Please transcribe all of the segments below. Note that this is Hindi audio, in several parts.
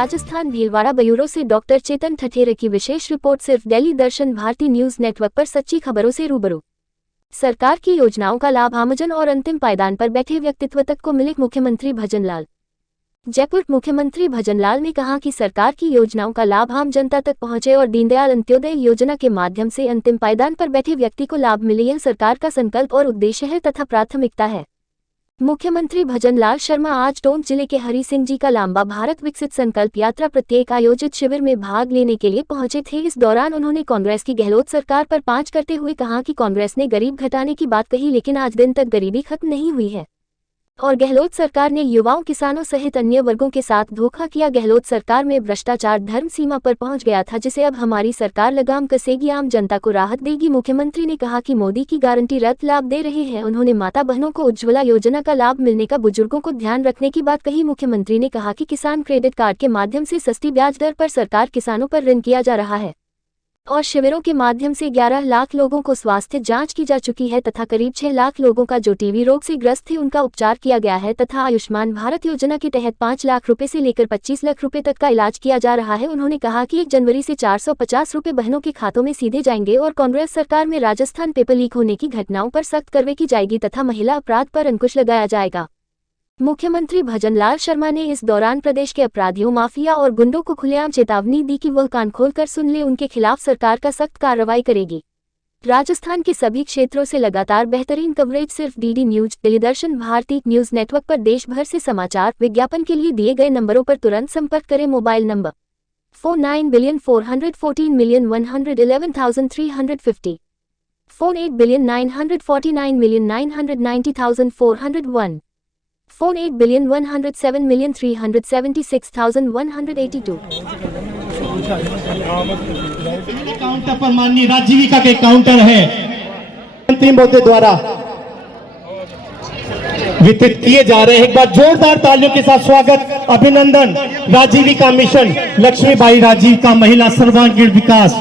राजस्थान भीलवाड़ा ब्यूरो से डॉक्टर चेतन ठठेरे की विशेष रिपोर्ट। सिर्फ दिल्ली दर्शन भारती न्यूज नेटवर्क पर सच्ची खबरों से रूबरू। सरकार की योजनाओं का लाभ आमजन और अंतिम पायदान पर बैठे व्यक्तित्व तक को मिले। मुख्यमंत्री भजनलाल। जयपुर। मुख्यमंत्री भजनलाल ने कहा कि सरकार की योजनाओं का लाभ आम जनता तक पहुंचे और दीनदयाल अंत्योदय योजना के माध्यम से अंतिम पायदान पर बैठे व्यक्ति को लाभ मिले, यह सरकार का संकल्प और उद्देश्य है तथा प्राथमिकता है। मुख्यमंत्री भजनलाल शर्मा आज टोंक जिले के हरि सिंह जी का लांबा भारत विकसित संकल्प यात्रा प्रत्येक आयोजित शिविर में भाग लेने के लिए पहुंचे थे। इस दौरान उन्होंने कांग्रेस की गहलोत सरकार पर पांच करते हुए कहा कि कांग्रेस ने गरीब घटाने की बात कही, लेकिन आज दिन तक गरीबी खत्म नहीं हुई है और गहलोत सरकार ने युवाओं, किसानों सहित अन्य वर्गों के साथ धोखा किया। गहलोत सरकार में भ्रष्टाचार धर्म सीमा पर पहुंच गया था, जिसे अब हमारी सरकार लगाम कसेगी, आम जनता को राहत देगी। मुख्यमंत्री ने कहा कि मोदी की गारंटी रथ लाभ दे रहे हैं। उन्होंने माता बहनों को उज्ज्वला योजना का लाभ मिलने का, बुजुर्गों को ध्यान रखने की बात कही। मुख्यमंत्री ने कहा कि किसान क्रेडिट कार्ड के माध्यम से सस्ती ब्याज दर पर सरकार किसानों पर ऋण किया जा रहा है और शिविरों के माध्यम से 11 लाख लोगों को स्वास्थ्य जांच की जा चुकी है तथा करीब 6 लाख लोगों का जो टीबी रोग से ग्रस्त थे उनका उपचार किया गया है तथा आयुष्मान भारत योजना के तहत 5 लाख रुपए से लेकर 25 लाख रुपए तक का इलाज किया जा रहा है। उन्होंने कहा कि 1 जनवरी से 450 रुपए बहनों के खातों में सीधे जाएंगे और कांग्रेस सरकार में राजस्थान पेपर लीक होने की घटनाओं पर सख्त कार्रवाई की जाएगी तथा महिला अपराध पर अंकुश लगाया जाएगा। मुख्यमंत्री भजनलाल शर्मा ने इस दौरान प्रदेश के अपराधियों, माफिया और गुंडों को खुलेआम चेतावनी दी कि वह कान खोलकर सुन ले, उनके खिलाफ सरकार का सख्त कार्रवाई करेगी। राजस्थान के सभी क्षेत्रों से लगातार बेहतरीन कवरेज सिर्फ डीडी न्यूज, दिल्ली दर्शन भारती न्यूज नेटवर्क पर देश भर से समाचार। विज्ञापन के लिए दिए गए नंबरों पर तुरंत संपर्क करें। Mobile number 49,414,111,350, phone 8,949,990,401, phone 8,107,376,182। Counter पर माननीय राजीविका के काउंटर है, मंत्री महोदय द्वारा वितरित किए जा रहे हैं। एक बार जोरदार तालियों के साथ स्वागत, अभिनंदन। राजीविका मिशन, लक्ष्मीबाई राजीविका, महिला सर्वांगीण विकास,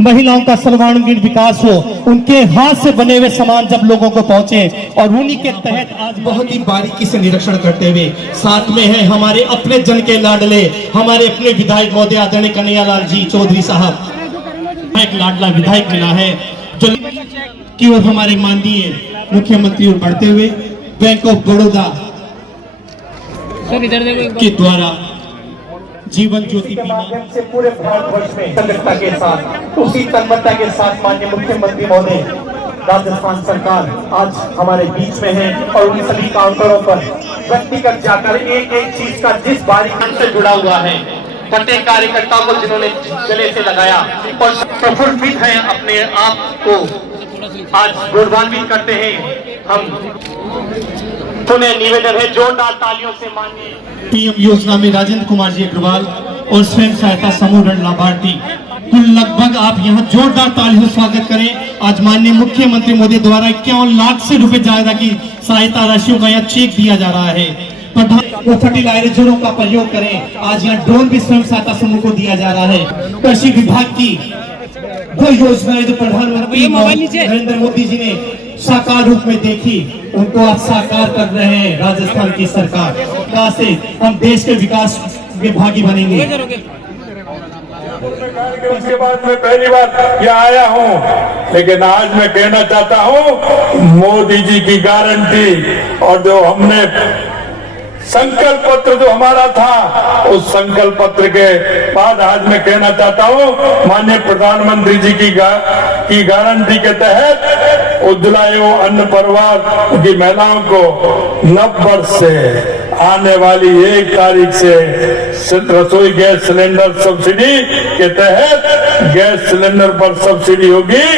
महिलाओं का सर्वांगीण विकास हो, उनके हाथ से बने हुए सामान जब लोगों को पहुंचे और उन्हीं के तहत आज बहुत ही बारीकी से निरीक्षण करते हुए साथ में है हमारे अपने जन के लाडले, हमारे अपने विधायक महोदय आदरणीय कन्हैयालाल जी चौधरी साहब। एक लाडला विधायक मिला है जो की ओर हमारे माननीय मुख्यमंत्री और बढ़ते हुए बैंक ऑफ बड़ौदा के द्वारा जीवन ज्योति बीमा से पूरे भारतवर्ष में तन्मयता के साथ, उसी तन्मयता के साथ माननीय मुख्यमंत्री महोदय राजस्थान सरकार आज हमारे बीच में है और उन सभी काउंटरों पर व्यक्तिगत जाकर एक एक चीज का जिस बारीकी से जुड़ा हुआ है, प्रत्येक कार्यकर्ता को जिन्होंने गले से लगाया और प्रफुल्लित है, अपने आप को आज गौरवान्वित करते हैं। हम पुनः निवेदन है जोरदार तालियों से माननीय पीएम योजना में राजेंद्र कुमार जी अग्रवाल और स्वयं सहायता समूह ऋण लाभार्थी कुल लगभग आप यहां जोरदार तालियों से स्वागत करें। आज माननीय मुख्यमंत्री मोदी द्वारा 51 लाख से रुपए ज्यादा की सहायता राशियों का यहाँ चेक दिया जा रहा है। वो फर्टिलाइजरों का प्रयोग करें। आज यहाँ ड्रोन भी स्वयं सहायता समूह को दिया जा रहा है। कृषि विभाग की वो योजनाएं जो प्रधानमंत्री नरेंद्र मोदी जी ने साकार रूप में देखी, उनको आज साकार कर रहे हैं राजस्थान की सरकार। से हम देश के विकास में भागी बनेंगे। उसके बाद मैं पहली बार यहाँ आया हूँ, लेकिन आज मैं कहना चाहता हूँ मोदी जी की गारंटी और जो हमने संकल्प पत्र जो हमारा था, उस संकल्प पत्र के बाद आज मैं कहना चाहता हूँ माननीय प्रधानमंत्री जी की गारंटी के तहत उज्ज्वला एवं अन्न परिवार की महिलाओं को 9 वर्ष से आने वाली 1 तारीख से रसोई गैस सिलेंडर सब्सिडी के तहत गैस सिलेंडर पर सब्सिडी होगी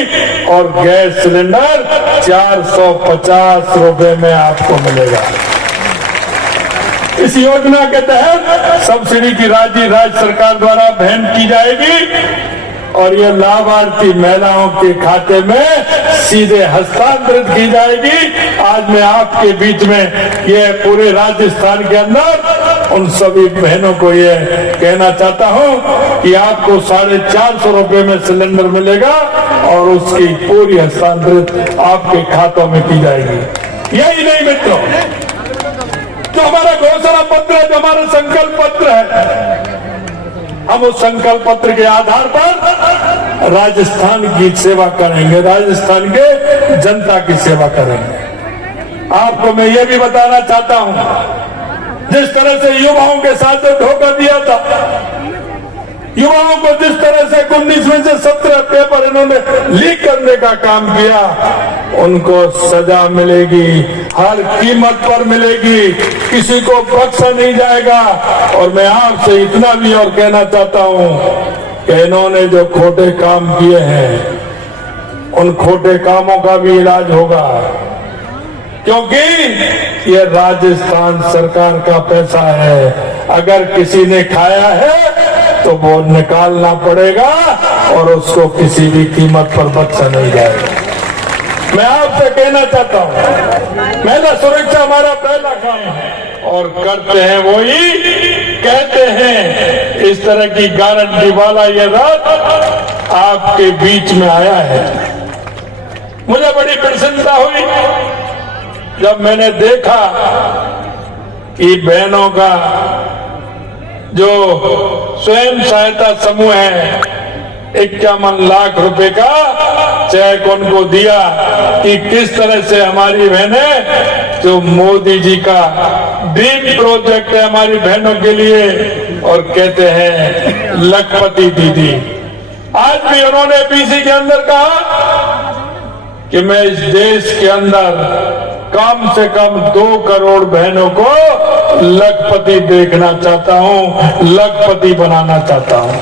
और गैस सिलेंडर 450 रुपए में आपको मिलेगा। इस योजना के तहत सब्सिडी की राशि राज्य सरकार द्वारा वहन की जाएगी और ये लाभार्थी महिलाओं के खाते में सीधे हस्तांतरित की जाएगी। आज मैं आपके बीच में ये पूरे राजस्थान के अंदर उन सभी बहनों को ये कहना चाहता हूँ कि आपको 450 रुपए में सिलेंडर मिलेगा और उसकी पूरी हस्तांतरित आपके खातों में की जाएगी। यही नहीं मित्रों, जो हमारा घोषणा पत्र है, जो हमारा संकल्प पत्र है, हम उस संकल्प पत्र के आधार पर राजस्थान की सेवा करेंगे, राजस्थान के जनता की सेवा करेंगे। आपको मैं ये भी बताना चाहता हूं, जिस तरह से युवाओं के साथ जो धोखा दिया था, युवाओं को जिस तरह से 19 में से 17 पेपर इन्होंने लीक करने का काम किया, उनको सजा मिलेगी, हर कीमत पर मिलेगी, किसी को बख्शा नहीं जाएगा। और मैं आपसे इतना भी और कहना चाहता हूं कि इन्होंने जो खोटे काम किए हैं, उन खोटे कामों का भी इलाज होगा, क्योंकि ये राजस्थान सरकार का पैसा है। अगर किसी ने खाया है तो वो निकालना पड़ेगा और उसको किसी भी कीमत पर बख्शा नहीं जाएगा। मैं आपसे कहना चाहता हूं, महिला सुरक्षा हमारा पहला काम है और करते हैं वही कहते हैं। इस तरह की गारंटी वाला ये रथ आपके बीच में आया है। मुझे बड़ी प्रसन्नता हुई जब मैंने देखा कि बहनों का जो स्वयं सहायता समूह है 51 लाख रुपए का चेक उनको दिया कि किस तरह से हमारी बहनें, जो मोदी जी का ड्रीम प्रोजेक्ट है हमारी बहनों के लिए, और कहते हैं लखपति दीदी। आज भी उन्होंने बीसी के अंदर कहा कि मैं इस देश के अंदर कम से कम 2 करोड़ बहनों को लखपति देखना चाहता हूं, लखपति बनाना चाहता हूं।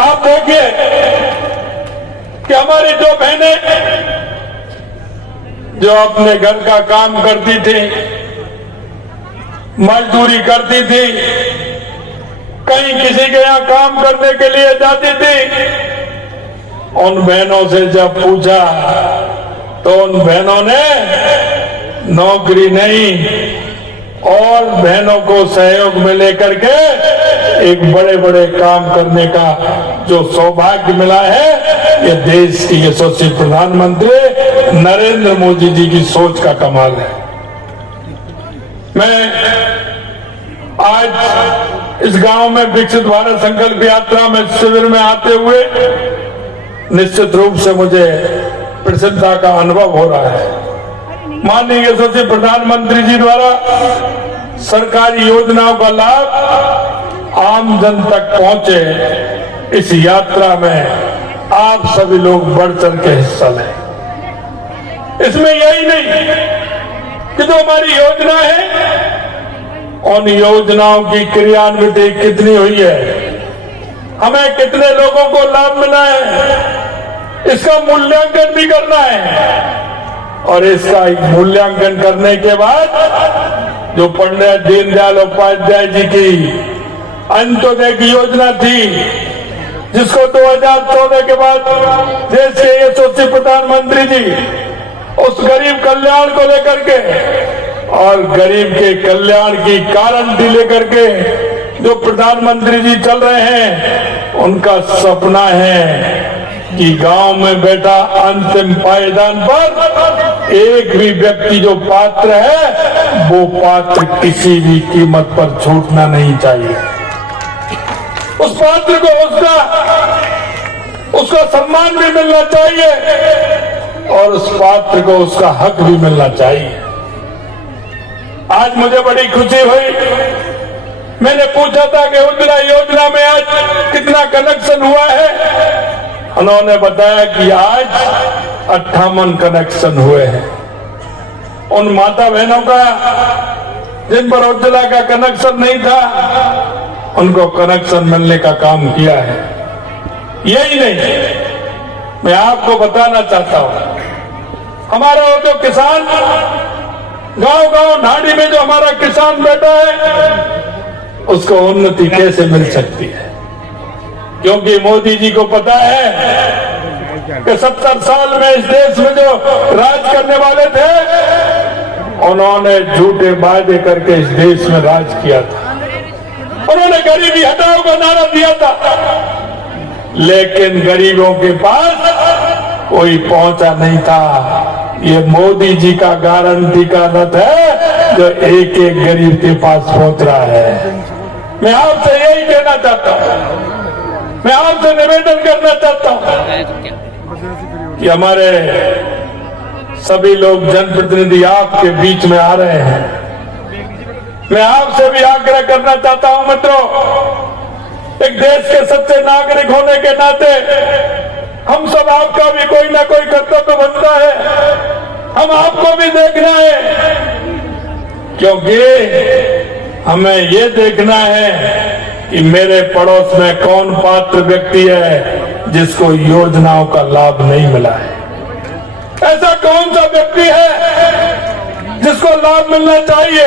आप देखिए कि हमारी जो बहनें जो अपने घर का काम करती थी, मजदूरी करती थी, कहीं किसी के यहां काम करने के लिए जाती थी, उन बहनों से जब पूछा तो उन बहनों ने नौकरी नहीं और बहनों को सहयोग में लेकर के एक बड़े बड़े काम करने का जो सौभाग्य मिला है, ये देश की यशस्वी प्रधानमंत्री नरेंद्र मोदी जी की सोच का कमाल है। मैं आज इस गांव में विकसित भारत संकल्प यात्रा में शिविर में आते हुए निश्चित रूप से मुझे प्रसन्नता का अनुभव हो रहा है। माननीय यशस्वी प्रधानमंत्री जी द्वारा सरकारी योजनाओं का लाभ आम जन तक पहुंचे, इस यात्रा में आप सभी लोग बढ़ चढ़ के हिस्सा लें। इसमें यही नहीं कि जो हमारी योजना है, उन योजनाओं की क्रियान्विति कितनी हुई है, हमें कितने लोगों को लाभ मिला है, इसका मूल्यांकन भी करना है। और इसका मूल्यांकन करने के बाद जो पंडित दीनदयाल उपाध्याय जी की अंत्योदय की योजना थी, जिसको 2014 के बाद देश के यशस्वी प्रधानमंत्री जी उस गरीब कल्याण को लेकर के और गरीब के कल्याण की गारंटी लेकर के जो प्रधानमंत्री जी चल रहे हैं, उनका सपना है कि गांव में बैठा अंतिम पायदान पर एक भी व्यक्ति जो पात्र है, वो पात्र किसी भी कीमत पर छूटना नहीं चाहिए। उस पात्र को उसका सम्मान भी मिलना चाहिए और उस पात्र को उसका हक भी मिलना चाहिए। आज मुझे बड़ी खुशी हुई, मैंने पूछा था कि उज्ज्वला योजना में आज कितना कनेक्शन हुआ है, उन्होंने बताया कि आज 58 कनेक्शन हुए हैं। उन माता बहनों का जिन पर उज्ज्वला का कनेक्शन नहीं था, उनको कनेक्शन मिलने का काम किया है। यही नहीं, मैं आपको बताना चाहता हूं, हमारा वो जो किसान गांव-गांव ढाणी में जो हमारा किसान बैठा है, उसको उन्नति कैसे मिल सकती है, क्योंकि मोदी जी को पता है कि 70 साल में इस देश में जो राज करने वाले थे, उन्होंने झूठे वादे करके इस देश में राज किया था। उन्होंने गरीबी हटाओ का नारा दिया था, लेकिन गरीबों के पास कोई पहुंचा नहीं था। ये मोदी जी का गारंटी का रथ है जो एक एक गरीब के पास पहुंच रहा है। मैं आपसे यही कहना चाहता हूं, मैं आपसे निवेदन करना चाहता हूं कि हमारे सभी लोग जनप्रतिनिधि आपके बीच में आ रहे हैं। मैं आपसे भी आग्रह करना चाहता हूं मित्रों, एक देश के सच्चे नागरिक होने के नाते हम सब आपका भी कोई ना कोई कर्तव्य बनता है, हम आपको भी देखना है, क्योंकि हमें ये देखना है कि मेरे पड़ोस में कौन पात्र व्यक्ति है जिसको योजनाओं का लाभ नहीं मिला है। ऐसा कौन सा व्यक्ति है जिसको लाभ मिलना चाहिए?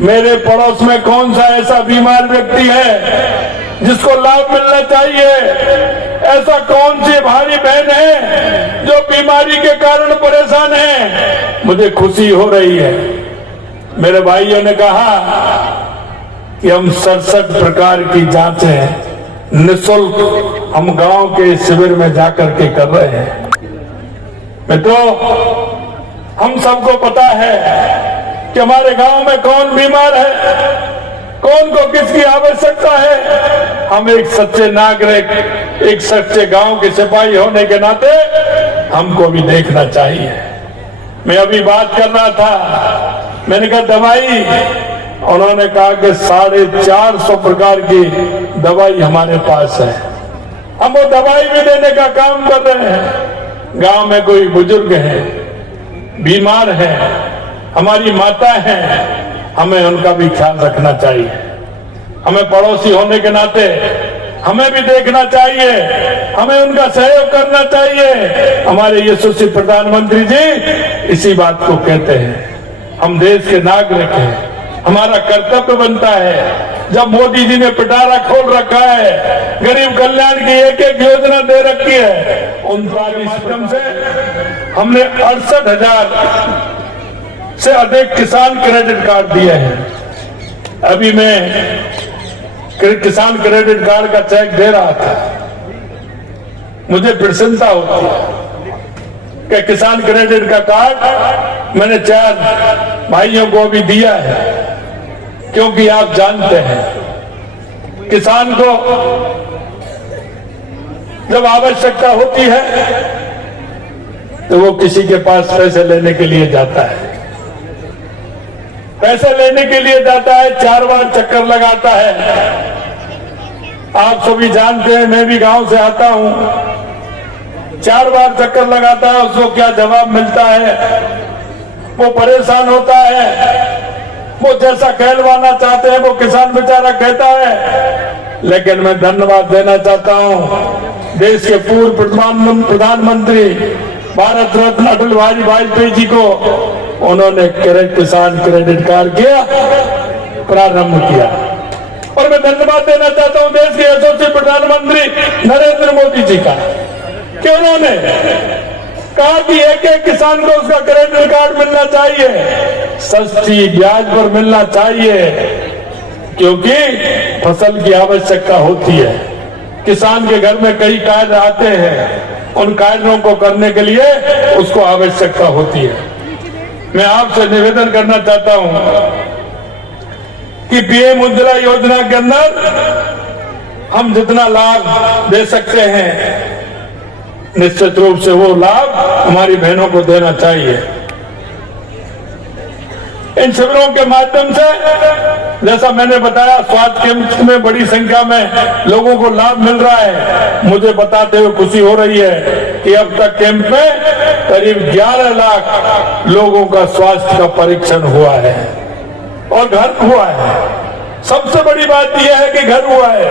मेरे पड़ोस में कौन सा ऐसा बीमार व्यक्ति है जिसको लाभ मिलना चाहिए? ऐसा कौन सी भाई बहन है जो बीमारी के कारण परेशान है? मुझे खुशी हो रही है, मेरे भाइयों ने कहा कि हम 67 प्रकार की जांचें निःशुल्क हम गांव के शिविर में जाकर के कर रहे हैं। मित्रों, हम सबको पता है कि हमारे गांव में कौन बीमार है, कौन को किसकी आवश्यकता है। हम एक सच्चे नागरिक, एक सच्चे गांव के सिपाही होने के नाते हमको भी देखना चाहिए। मैं अभी बात कर रहा था, मैंने कहा दवाई, उन्होंने कहा कि 450 प्रकार की दवाई हमारे पास है, हम वो दवाई भी देने का काम कर रहे हैं। गांव में कोई बुजुर्ग है, बीमार है, हमारी माता है, हमें उनका भी ख्याल रखना चाहिए। हमें पड़ोसी होने के नाते हमें भी देखना चाहिए, हमें उनका सहयोग करना चाहिए। हमारे यशस्वी प्रधानमंत्री जी इसी बात को कहते हैं। हम देश के नागरिक हैं, हमारा कर्तव्य बनता है। जब मोदी जी ने पिटारा खोल रखा है, गरीब कल्याण की एक एक योजना दे रखी है, उनका माध्यम से हमने 68,000 से अधिक किसान क्रेडिट कार्ड दिए हैं। अभी मैं किसान क्रेडिट कार्ड का चेक दे रहा था, मुझे प्रसन्नता होती है कि किसान क्रेडिट का कार्ड मैंने 4 भाइयों को भी दिया है, क्योंकि आप जानते हैं किसान को जब आवश्यकता होती है तो वो किसी के पास पैसे लेने के लिए जाता है, पैसे लेने के लिए जाता है, 4 बार चक्कर लगाता है। आप सभी जानते हैं, मैं भी गांव से आता हूं, 4 बार चक्कर लगाता है, उसको क्या जवाब मिलता है? वो परेशान होता है, वो जैसा कहलवाना चाहते हैं वो किसान बेचारा कहता है। लेकिन मैं धन्यवाद देना चाहता हूं देश के पूर्व प्रधानमंत्री भारत रत्न अटल बिहारी वाजपेयी जी को, उन्होंने किसान क्रेडिट कार्ड किया, प्रारंभ किया। और मैं धन्यवाद देना चाहता हूं देश के यशस्वी प्रधानमंत्री नरेंद्र मोदी जी का, कि उन्होंने कहा कि एक एक किसान को उसका क्रेडिट कार्ड मिलना चाहिए, सस्ती ब्याज पर मिलना चाहिए, क्योंकि फसल की आवश्यकता होती है। किसान के घर में कई कार्य आते हैं, उन कार्यों को करने के लिए उसको आवश्यकता होती है। मैं आपसे निवेदन करना चाहता हूं कि पीएम उज्ज्वला योजना के अंदर हम जितना लाभ दे सकते हैं, निश्चित रूप से वो लाभ हमारी बहनों को देना चाहिए। इन शिविरों के माध्यम से, जैसा मैंने बताया, स्वास्थ्य केंद्र में बड़ी संख्या में लोगों को लाभ मिल रहा है। मुझे बताते हुए खुशी हो रही है कि अब तक कैंप में करीब 11 लाख लोगों का स्वास्थ्य का परीक्षण हुआ है और घर हुआ है। सबसे बड़ी बात यह है कि घर हुआ है।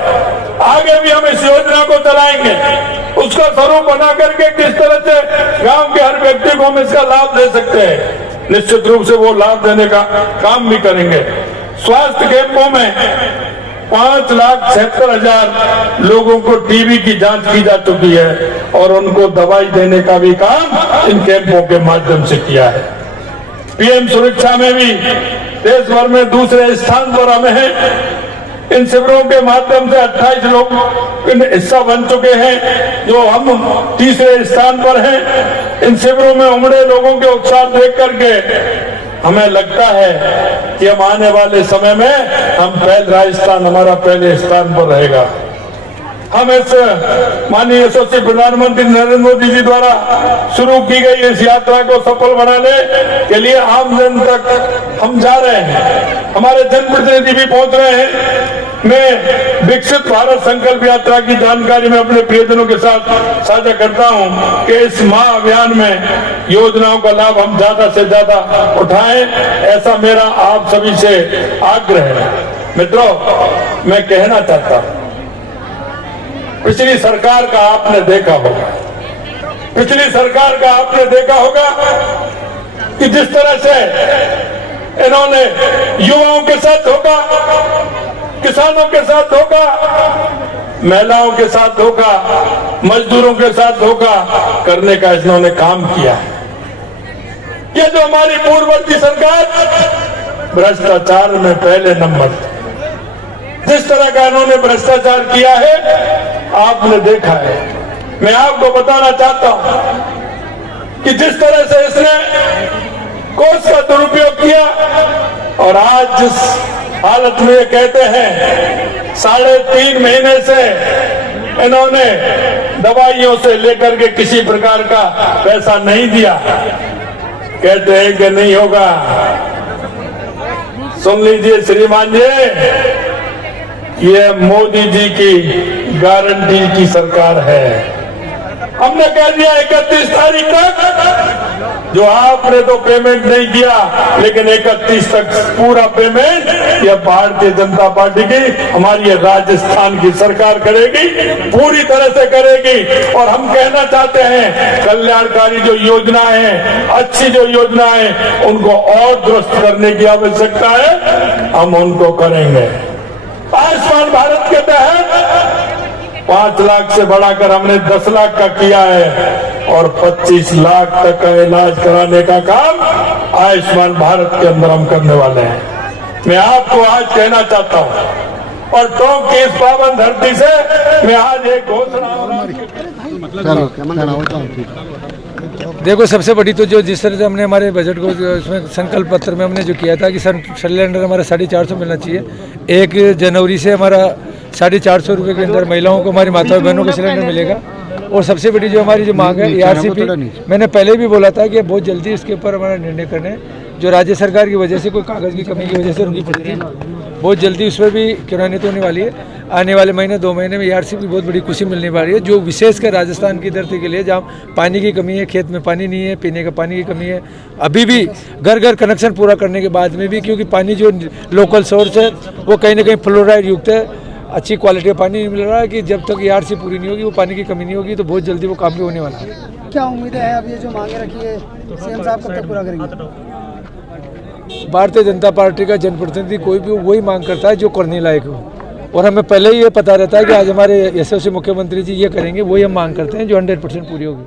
आगे भी हम इस योजना को चलाएंगे, उसका स्वरूप बना करके किस तरह से गांव के हर व्यक्ति को हम इसका लाभ दे सकते हैं, निश्चित रूप से वो लाभ देने का काम भी करेंगे। स्वास्थ्य कैंपों में 5,76,000 लोगों को टीबी की जांच की जा चुकी है और उनको दवाई देने का भी काम इन कैंपों के माध्यम से किया है। पीएम सुरक्षा में भी देश भर में दूसरे स्थान पर हमें हैं। इन शिविरों के माध्यम से 28 लोग हिस्सा बन चुके हैं, जो हम तीसरे स्थान पर हैं। इन शिविरों में उमड़े लोगों के उत्साह देख करके हमें लगता है कि हम आने वाले समय में हम पहले राजस्थान हमारा पहले स्थान पर रहेगा। हम इस माननीय यशस्वी प्रधानमंत्री नरेंद्र मोदी जी द्वारा शुरू की गई इस यात्रा को सफल बनाने के लिए आम जन तक हम जा रहे हैं, हमारे जनप्रतिनिधि भी पहुंच रहे हैं। मैं विकसित भारत संकल्प यात्रा की जानकारी में अपने प्रियजनों के साथ साझा करता हूं कि इस महाअभियान में योजनाओं का लाभ हम ज्यादा से ज्यादा उठाएं, ऐसा मेरा आप सभी से आग्रह है। मित्रों, मैं कहना चाहता हूं, पिछली सरकार का आपने देखा होगा, पिछली सरकार का आपने देखा होगा कि जिस तरह से इन्होंने युवाओं के साथ धोखा, किसानों के साथ धोखा, महिलाओं के साथ धोखा, मजदूरों के साथ धोखा करने का इन्होंने काम किया है। ये जो हमारी पूर्ववर्ती सरकार भ्रष्टाचार में पहले नंबर, जिस तरह का इन्होंने भ्रष्टाचार किया है आपने देखा है। मैं आपको बताना चाहता हूं कि जिस तरह से इसने कोष का दुरुपयोग किया और आज जिस हालत में ये कहते हैं 3.5 महीने से इन्होंने दवाइयों से लेकर के किसी प्रकार का पैसा नहीं दिया, कहते हैं कि नहीं होगा। सुन लीजिए श्रीमान जी, ये मोदी जी की गारंटी की सरकार है। हमने कह दिया 31 तारीख तक, जो आपने तो पेमेंट नहीं किया, लेकिन 31 तक पूरा पेमेंट यह भारतीय जनता पार्टी की, हमारी राजस्थान की सरकार करेगी, पूरी तरह से करेगी। और हम कहना चाहते हैं कल्याणकारी जो योजनाएं हैं, अच्छी जो योजनाएं, उनको और दुरुस्त करने की आवश्यकता है, हम उनको करेंगे। आयुष्मान भारत के तहत 5 लाख से बढ़ाकर हमने 10 लाख का किया है और 25 लाख तक का इलाज कराने का काम आयुष्मान भारत के अंदर हम करने वाले हैं। मैं आपको आज कहना चाहता हूं और टोंक की इस पावन धरती से मैं आज एक घोषणा, देखो सबसे बड़ी तो जो जिस तरह से हमने हमारे बजट को इसमें संकल्प पत्र में हमने जो किया था कि सिलेंडर हमारा 450 मिलना चाहिए। 1 जनवरी से हमारा 450 रुपये के अंदर महिलाओं को, हमारी माताओं बहनों को सिलेंडर मिलेगा। और सबसे बड़ी जो हमारी जो मांग है ARCP, मैंने पहले भी बोला था कि बहुत जल्दी इसके ऊपर हमारा निर्णय करने, जो राज्य सरकार की वजह से कोई कागज़ की कमी की वजह से उनकी पड़ती, बहुत जल्दी उस पर भी किरानी तो होने वाली है। आने वाले महीने 2 महीने में ARCP की बहुत बड़ी खुशी मिलने वाली है, जो विशेषकर राजस्थान की धरती के लिए, जहाँ पानी की कमी है, खेत में पानी नहीं है, पीने का पानी की कमी है। अभी भी घर घर कनेक्शन पूरा करने के बाद में भी, क्योंकि पानी जो लोकल सोर्स है वो कहीं ना कहीं फ्लोराइड युक्त है, अच्छी क्वालिटी का पानी नहीं मिल रहा है, कि जब तक ARCP पूरी नहीं होगी, वो पानी की कमी नहीं होगी, तो बहुत जल्दी वो काम भी होने वाला है। क्या उम्मीद है अब ये जो मांगे रखी है CM साहब कब तक पूरा करेंगे? भारतीय जनता पार्टी का जनप्रतिनिधि कोई भी वही मांग करता है जो करने लायक हो, और हमें पहले ही ये पता रहता है कि आज हमारे यशस्वी मुख्यमंत्री जी ये करेंगे, वही हम मांग करते हैं जो 100% पूरी होगी।